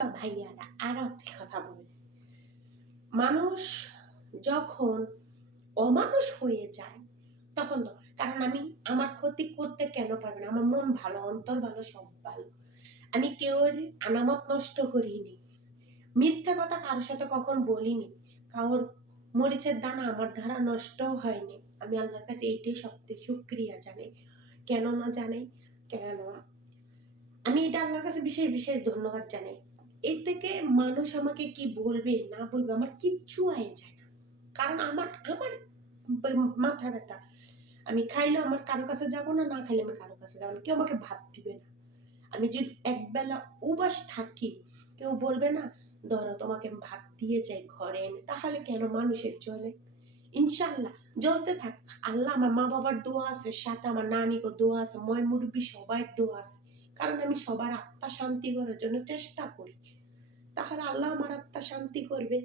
ভাইয়ারা আরো একটা কথা বলি, মানুষ যখন অমানুষ হয়ে যায় তখন তো, কারণ আমি আমার ক্ষতি করতে কেন পারবে না? আমার মন ভালো, অন্তর ভালো, সব ভালো। আমি কেউর আনামত নষ্ট করিনি, মিথ্যা কথা কারোর সাথে কখন বলিনি, কারোর মরিচের দানা আমার দ্বারা নষ্ট হয়নি। আমি আল্লাহর কাছে এইটাই সবচেয়ে শুকরিয়া জানাই। কেন না জানাই? কেন আমি এটা আল্লাহর কাছে বিশেষ বিশেষ ধন্যবাদ জানাই। এর থেকে মানুষ আমাকে কি বলবে না বলবে আমার কিচ্ছু যায় না। কারণ আমার আমার মাথা ব্যথা, আমি খাইলেও আমার কারো কাছে যাব না, না খাইলে আমি কারো কাছে যাবো না, কেউ আমাকে ভাত দিবে না। আমি যদি একবেলা উপাস থাকি, কেউ বলবে না ধরো তোমাকে আমি ভাত দিয়ে যাই ঘরে এনে, তাহলে কেন মানুষের চলে? ইনশাল্লাহ জ্বলতে থাক। আল্লাহ, আমার মা বাবার দোয়া আছে, সাথে আমার নানিকে দোয়া আছে, ময় মুরব্বী সবার দোয়া আছে, কারণ আমি সবার আত্মা শান্তি করার জন্য চেষ্টা করি। তাহলে আল্লাহ আমার আত্মা শান্তি করবে।